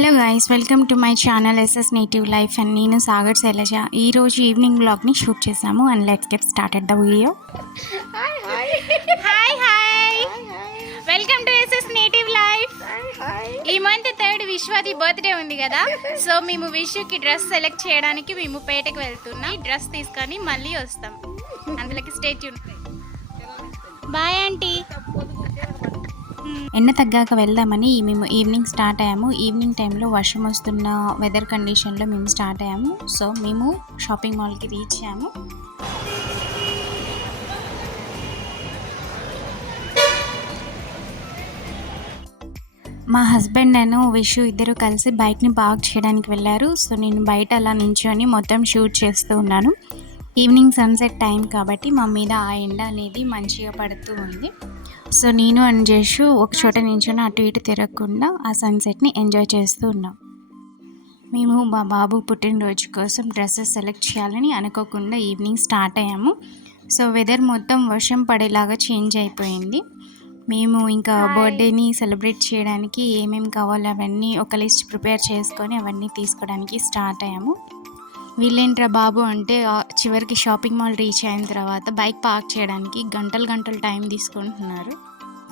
Hello guys welcome to my channel S S native life and నేను సాగర్ శైలజ. ఈరోజు evening బ్లాగ్ని shoot చేసాము and let's get started the video hi hi welcome to S S native life ఈ month third విశ్వాది birthday ఉంది కదా. So మేము విశ్వకి dress select చేయడానికి మేము పేటకు వెళ్తున్నాం డ్రెస్ తీసుకొని మళ్ళీ వస్తాం. అందులోకి స్టేట్ బాయ్ ఆంటీ ఎండ తగ్గాక వెళ్దామని మేము ఈవినింగ్ స్టార్ట్ అయ్యాము. ఈవినింగ్ టైంలో వర్షం వస్తున్న వెదర్ కండిషన్లో మేము స్టార్ట్ అయ్యాము. సో మేము షాపింగ్ మాల్కి రీచ్ అయ్యాము. మా హస్బెండ్ నేను విషు ఇద్దరు కలిసి బైక్ని పార్క్ చేయడానికి వెళ్ళారు. సో నేను బయట అలా నించొని మొత్తం షూట్ చేస్తూ ఉన్నాను. ఈవినింగ్ సన్సెట్ టైం కాబట్టి మా మీద ఆ ఎండ అనేది మంచిగా పడుతూ ఉంది. సో నేను అండ్ జేషు ఒక చోట నించొని అటు ఇటు తిరగకుండా ఆ సన్సెట్ని ఎంజాయ్ చేస్తూ ఉన్నాం. మేము మా బాబు పుట్టినరోజు కోసం డ్రెస్సెస్ సెలెక్ట్ చేయాలని అనుకోకుండా ఈవినింగ్ స్టార్ట్ అయ్యాము. సో వెదర్ మొత్తం వర్షం పడేలాగా చేంజ్ అయిపోయింది. మేము ఇంకా బర్త్డేని సెలబ్రేట్ చేయడానికి ఏమేమి కావాలో అవన్నీ ఒక లిస్ట్ ప్రిపేర్ చేసుకొని అవన్నీ తీసుకోవడానికి స్టార్ట్ అయ్యాము. వీళ్ళేంట్రా బాబు అంటే చివరికి షాపింగ్ మాల్ రీచ్ అయిన తర్వాత బైక్ పార్క్ చేయడానికి గంటలు గంటలు టైం తీసుకుంటున్నారు.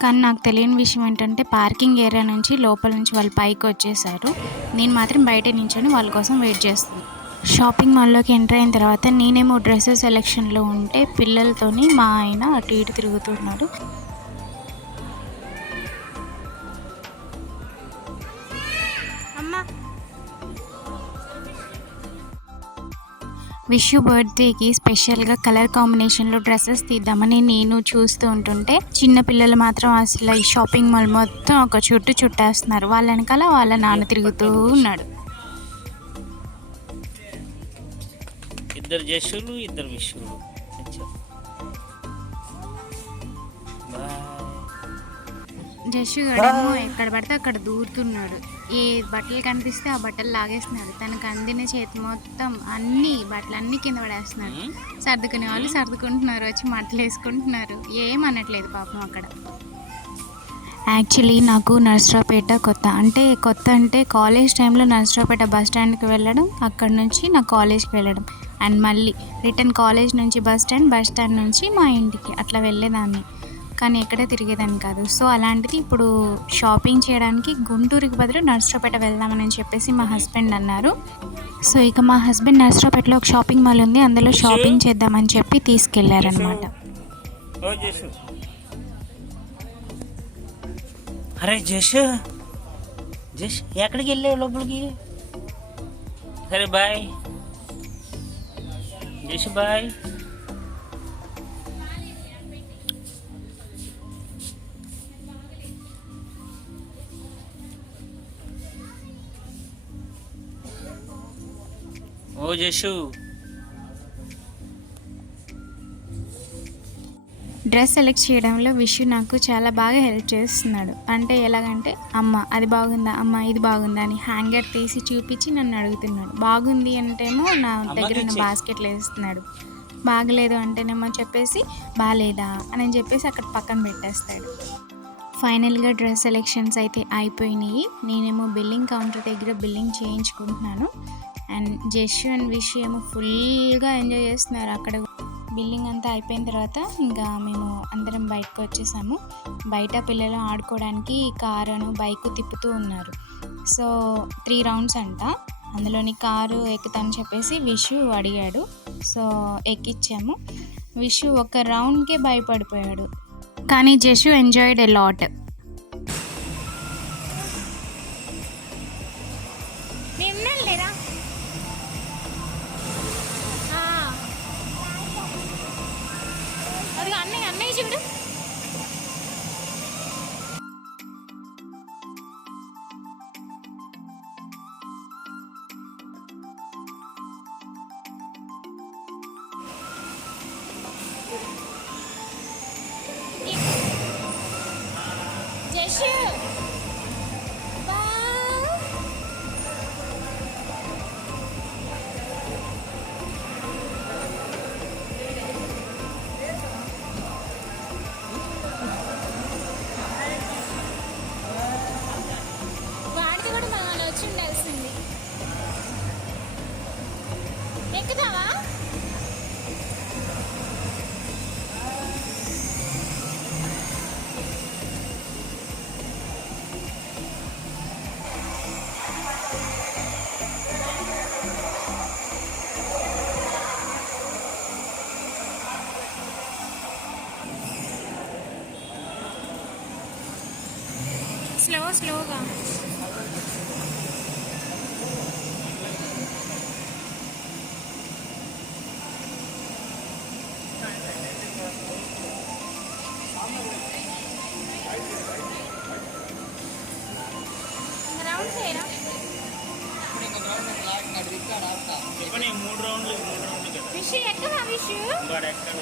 కానీ నాకు తెలియని విషయం ఏంటంటే పార్కింగ్ ఏరియా నుంచి లోపల నుంచి వాళ్ళు పైకి వచ్చేసారు. నేను మాత్రం బయట నించొని వాళ్ళ కోసం వెయిట్ చేస్తాను షాపింగ్ మాల్లోకి ఎంటర్ అయిన తర్వాత నేనేమో డ్రెస్సెస్ సెలెక్షన్లో ఉంటే పిల్లలతోని మా ఆయన అటు ఇటు తిరుగుతున్నాడు విషు బర్త్డేకి స్పెషల్గా కలర్ కాంబినేషన్లో డ్రెస్సెస్ తీద్దామని నేను చూస్తూ ఉంటుంటే చిన్న పిల్లలు మాత్రం అసలు ఈ షాపింగ్ మాల్ మొత్తం ఒక చుట్టు చుట్టేస్తున్నారు. వాళ్ళ వెనకాల వాళ్ళ నాన్న తిరుగుతూ ఉన్నాడు. ఇద్దరు జస్సులు ఇద్దరు. బాయ్. జషు గడేమో ఎక్కడ పడితే అక్కడ దూరుతున్నాడు. ఏ బట్టలు కనిపిస్తే ఆ బట్టలు లాగేస్తున్నాడు తనకు అందిన చేతి మొత్తం అన్ని బట్టలు అన్ని కింద పడేస్తున్నాడు ఉమ్, సర్దుకునే వాళ్ళు సర్దుకుంటున్నారు వచ్చి మట్టలు వేసుకుంటున్నారు. ఏమనట్లేదు పాపం అక్కడ. యాక్చువల్లీ నాకు నర్సరావుపేట కొత్త అంటే కొత్త అంటే కాలేజ్ టైంలో నర్సరావుపేట బస్ స్టాండ్కి వెళ్ళడం అక్కడ నుంచి నా కాలేజ్కి వెళ్ళడం. అండ్ మళ్ళీ రిటర్న్ కాలేజ్ నుంచి బస్ స్టాండ్ బస్ స్టాండ్ నుంచి మా ఇంటికి అట్లా వెళ్ళేదాన్ని. కానీ ఎక్కడ తిరిగేదాన్ని కాదు. సో అలాంటిది ఇప్పుడు షాపింగ్ చేయడానికి గుంటూరుకి బదులు నర్సరావుపేట వెళ్దామని చెప్పేసి మా హస్బెండ్ అన్నారు. సో ఇక మా హస్బెండ్ నర్సరావుపేటలో ఒక షాపింగ్ మాల్ ఉంది. అందులో షాపింగ్ చేద్దామని చెప్పి తీసుకెళ్ళారనమాట అరే జస్సు జస్ ఎక్కడికి వెళ్ళావు లోపలికి? సరే బాయ్. Just bye. ఓ డ్రెస్ సెలెక్ట్ చేయడంలో విషు నాకు చాలా బాగా హెల్ప్ చేస్తున్నాడు. అంటే ఎలాగంటే అమ్మ అది బాగుందా? అమ్మ ఇది బాగుందా? అని హ్యాంగర్ తీసి చూపించి నన్ను అడుగుతున్నాడు. బాగుంది అంటేమో నా దగ్గర ఉన్న. బాస్కెట్లో వేస్తున్నాడు. బాగలేదు అంటేనేమో చెప్పేసి బాగాలేదా అని చెప్పేసి అక్కడ పక్కన పెట్టేస్తాడు. ఫైనల్గా డ్రెస్ సెలెక్షన్స్ అయితే అయిపోయినాయి. నేనేమో బిల్లింగ్ కౌంటర్ దగ్గర బిల్లింగ్ చేయించుకుంటున్నాను. అండ్ జష్ అండ్ విష్ ఏమో ఫుల్గా ఎంజాయ్ చేస్తున్నారు. అక్కడ బిల్లింగ్ అంతా అయిపోయిన తర్వాత ఇంకా మేము అందరం బయటకు వచ్చేసాము. బయట పిల్లలు ఆడుకోవడానికి కారును బైక్ తిప్పుతూ ఉన్నారు. సో త్రీ రౌండ్స్ అంట. అందులోని కారు ఎక్కుతాను చెప్పేసి విషు అడిగాడు. సో ఎక్కిచ్చాము. విషు ఒక రౌండ్కే భయపడిపోయాడు. కానీ జషు ఎంజాయిడ్ ఎ లాట్. నిన్న జషు స్లోగా రౌండ్ చేయరా చెప్పని మూడు రౌండ్లు మూడు రౌండ్లు కదా విష్ ఎక్కవా విష్ ఇంకోటి ఎక్కడ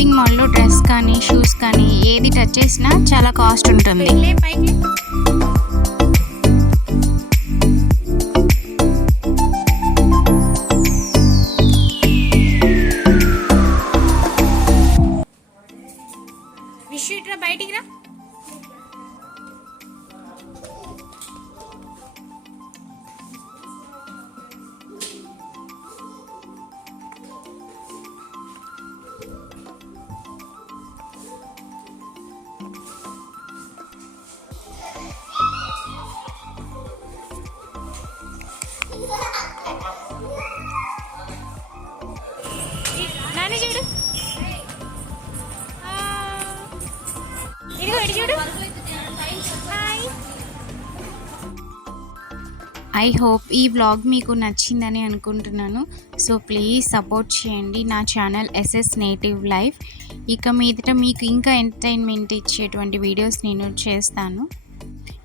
షాపింగ్ మాల్లో డ్రెస్ కానీ షూస్ కానీ ఏది టచ్ చేసినా చాలా కాస్ట్ ఉంటుంది. చూడు. హాయ్ ఐ హోప్ ఈ వ్లాగ్ మీకు నచ్చిందని అనుకుంటున్నాను. సో ప్లీజ్ సపోర్ట్ చేయండి నా ఛానల్ ఎస్ఎస్ నేటివ్ లైఫ్ ఇక మీదట మీకు ఇంకా ఎంటర్టైన్మెంట్ ఇచ్చేటువంటి వీడియోస్ నేను చేస్తాను.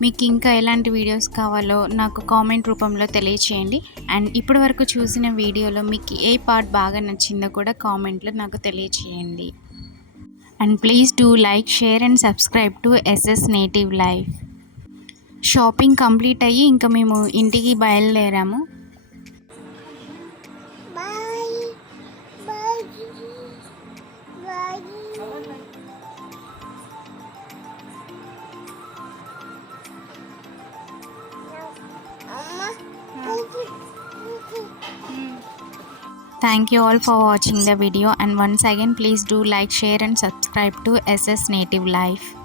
మీకు ఇంకా ఎలాంటి వీడియోస్ కావాలో నాకు కామెంట్ రూపంలో తెలియచేయండి. అండ్ ఇప్పటి వరకు చూసిన వీడియోలో మీకు ఏ పార్ట్ బాగా నచ్చిందో కూడా కామెంట్లో నాకు తెలియచేయండి. And please do like share and subscribe to S S native life shopping complete అయ్యి ఇంకా మేము ఇంటికి బయలుదేరాము. Thank you all for watching the video and once again please do like, share and subscribe to SS Native Life.